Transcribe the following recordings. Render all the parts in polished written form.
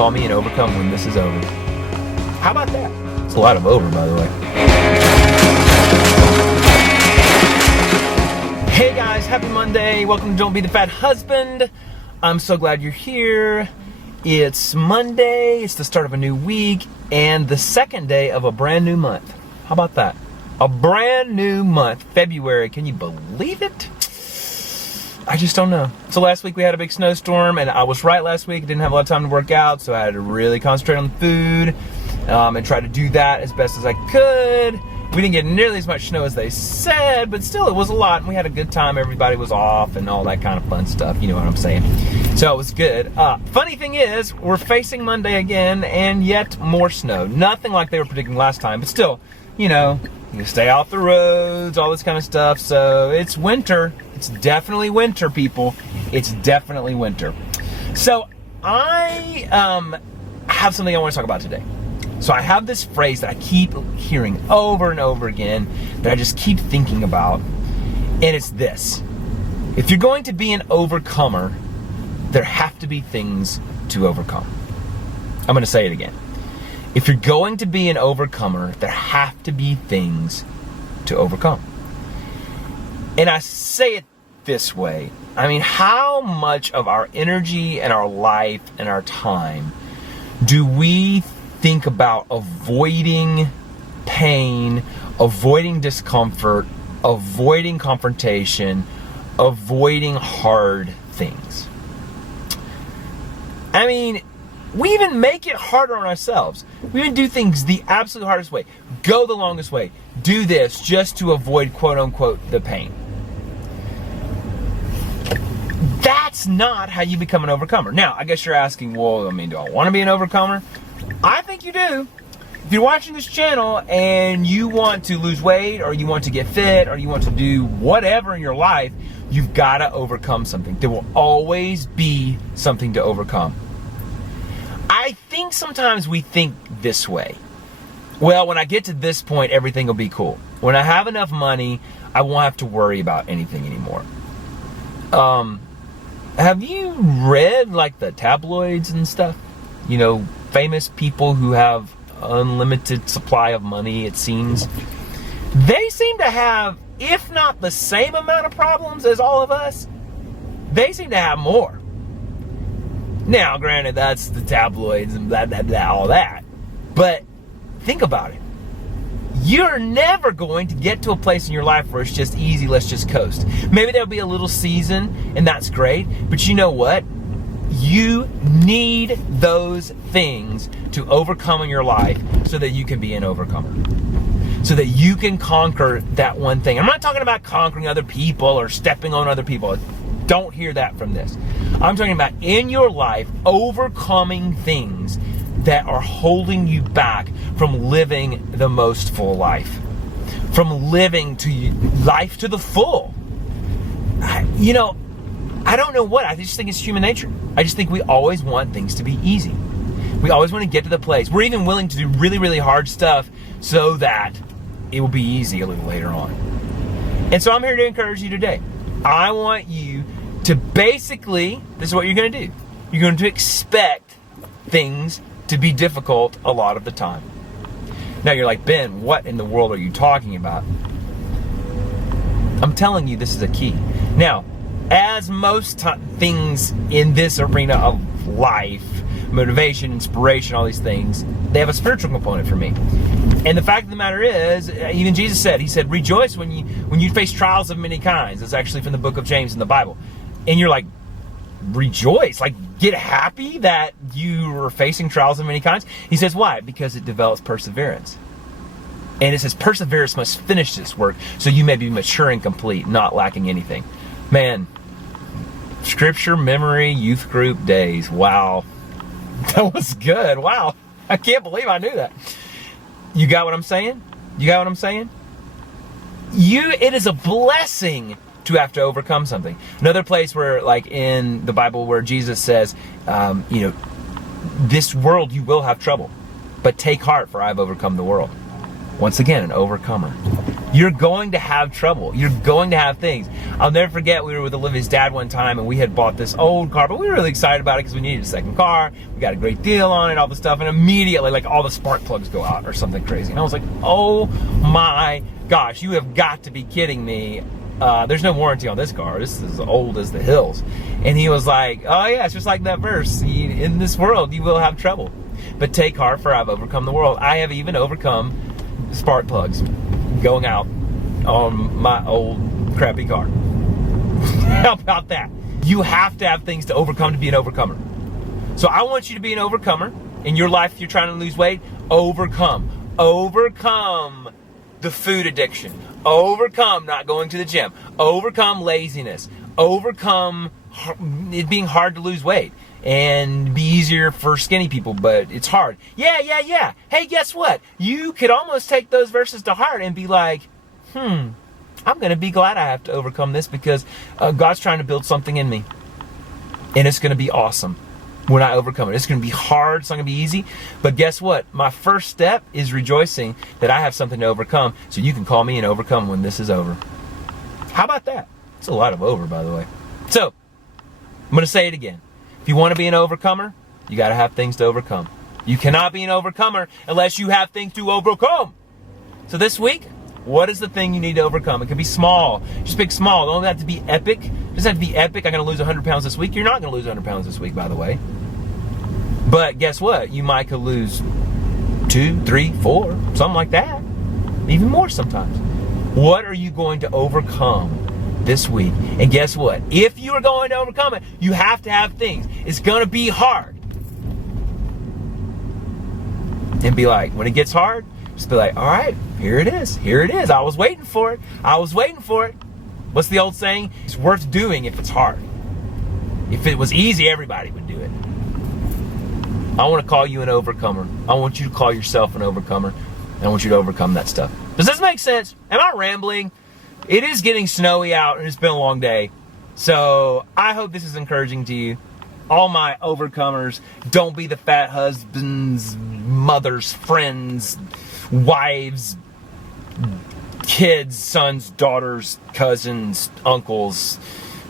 call me and overcome when this is over. How about that? It's a lot of over, by the way. Hey guys, happy Monday. Welcome to Don't Be the Fat Husband. I'm so glad you're here. It's Monday, it's the start of a new week, and the second day of a brand new month. How about that? A brand new month, February. Can you believe it? I just don't know. So last week we had a big snowstorm, and I was right last week. I didn't have a lot of time to work out, so I had to really concentrate on the food and try to do that as best as I could. We didn't get nearly as much snow as they said, but still it was a lot, and we had a good time. Everybody was off and all that kind of fun stuff. You know what I'm saying? So it was good. Funny thing is, we're facing Monday again, and yet more snow. Nothing like they were predicting last time, but still, you know, you stay off the roads, all this kind of stuff. So it's winter. It's definitely winter, people. It's definitely winter. So I have something I want to talk about today. So I have this phrase that I keep hearing over and over again that I just keep thinking about, and it's this. If you're going to be an overcomer, there have to be things to overcome. I'm going to say it again. If you're going to be an overcomer, there have to be things to overcome. And I say it this way. I mean, how much of our energy and our life and our time do we think about avoiding pain, avoiding discomfort, avoiding confrontation, avoiding hard things? I mean, we even make it harder on ourselves. We even do things the absolute hardest way. Go the longest way. Do this just to avoid, quote unquote, the pain. That's not how you become an overcomer. Now, I guess you're asking, well, I mean, do I want to be an overcomer? I think you do. If you're watching this channel and you want to lose weight, or you want to get fit, or you want to do whatever in your life, you've got to overcome something. There will always be something to overcome. I think sometimes we think this way. Well, when I get to this point, everything will be cool. When I have enough money, I won't have to worry about anything anymore. Have you read like the tabloids and stuff? You know, famous people who have unlimited supply of money, it seems. They seem to have, if not the same amount of problems as all of us, they seem to have more. Now, granted, that's the tabloids and blah, blah, blah, all that. But think about it. You're never going to get to a place in your life where it's just easy, let's just coast. Maybe there'll be a little season, and that's great. But you know what? You need those things to overcome in your life so that you can be an overcomer. So that you can conquer that one thing. I'm not talking about conquering other people or stepping on other people. Don't hear that from this. I'm talking about in your life, overcoming things that are holding you back from living the most full life. From living to life to the full. You know, I don't know what. I just think it's human nature. I just think we always want things to be easy. We always want to get to the place. We're even willing to do really, really hard stuff so that it will be easy a little later on. And so I'm here to encourage you today. I want you to basically, this is what you're going to do. You're going to expect things to be difficult a lot of the time. Now you're like, Ben, what in the world are you talking about? I'm telling you, this is a key. Now, as most things in this arena of life, motivation, inspiration, all these things, they have a spiritual component for me. And the fact of the matter is, even Jesus said, he said, rejoice when you face trials of many kinds. It's actually from the book of James in the Bible. And you're like, rejoice, like get happy that you are facing trials of many kinds. He says, why? Because it develops perseverance. And it says, perseverance must finish this work so you may be mature and complete, not lacking anything. Man, scripture memory youth group days. Wow. That was good. Wow. I can't believe I knew that. You got what I'm saying? You got what I'm saying? It is a blessing to have to overcome something. Another place where, like in the Bible, where Jesus says, this world you will have trouble, but take heart, for I have overcome the world. Once again, an overcomer. You're going to have trouble. You're going to have things. I'll never forget, we were with Olivia's dad one time and we had bought this old car, but we were really excited about it because we needed a second car. We got a great deal on it, all the stuff, and immediately like all the spark plugs go out or something crazy. And I was like, oh my gosh, you have got to be kidding me. There's no warranty on this car. This is as old as the hills. And he was like, oh yeah, it's just like that verse. In this world, you will have trouble. But take heart, for I've overcome the world. I have even overcome spark plugs going out on my old crappy car. How about that? You have to have things to overcome to be an overcomer. So I want you to be an overcomer in your life. If you're trying to lose weight, overcome the food addiction, overcome not going to the gym, overcome laziness, overcome it being hard to lose weight and be easier for skinny people, but it's hard. Yeah. Hey, guess what? You could almost take those verses to heart and be like, I'm going to be glad I have to overcome this because God's trying to build something in me. And it's going to be awesome when I overcome it. It's going to be hard. It's not going to be easy. But guess what? My first step is rejoicing that I have something to overcome. So you can call me an overcome when this is over. How about that? It's a lot of over, by the way. So I'm going to say it again. If you want to be an overcomer, you got to have things to overcome. You cannot be an overcomer unless you have things to overcome. So this week, what is the thing you need to overcome? It could be small. Just pick small. It don't have to be epic. It doesn't have to be epic. I'm going to lose 100 pounds this week. You're not going to lose 100 pounds this week, by the way. But guess what? You might could lose 2, 3, 4, something like that. Even more sometimes. What are you going to overcome this week? And guess what? If you are going to overcome it, you have to have things. It's going to be hard. And be like, when it gets hard, just be like, all right, here it is. Here it is. I was waiting for it. I was waiting for it. What's the old saying? It's worth doing if it's hard. If it was easy, everybody would do it. I want to call you an overcomer. I want you to call yourself an overcomer. I want you to overcome that stuff. Does this make sense? Am I rambling? It is getting snowy out and it's been a long day. So I hope this is encouraging to you. All my overcomers, don't be the fat husbands, mothers, friends, wives, kids, sons, daughters, cousins, uncles,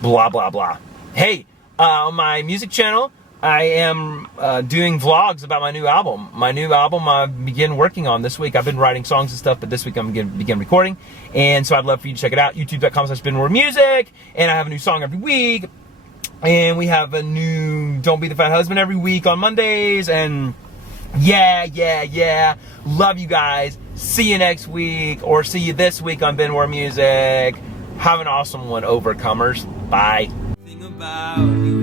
blah, blah, blah. Hey, on my music channel, I am doing vlogs about my new album. My new album I begin working on this week. I've been writing songs and stuff, but this week I'm going to begin recording. And so I'd love for you to check it out. YouTube.com/BenWardMusic. And I have a new song every week. And we have a new Don't Be the Fat Husband every week on Mondays. And yeah. Love you guys. See you next week. Or see you this week on Ben Ward Music. Have an awesome one, overcomers. Bye. Think about you.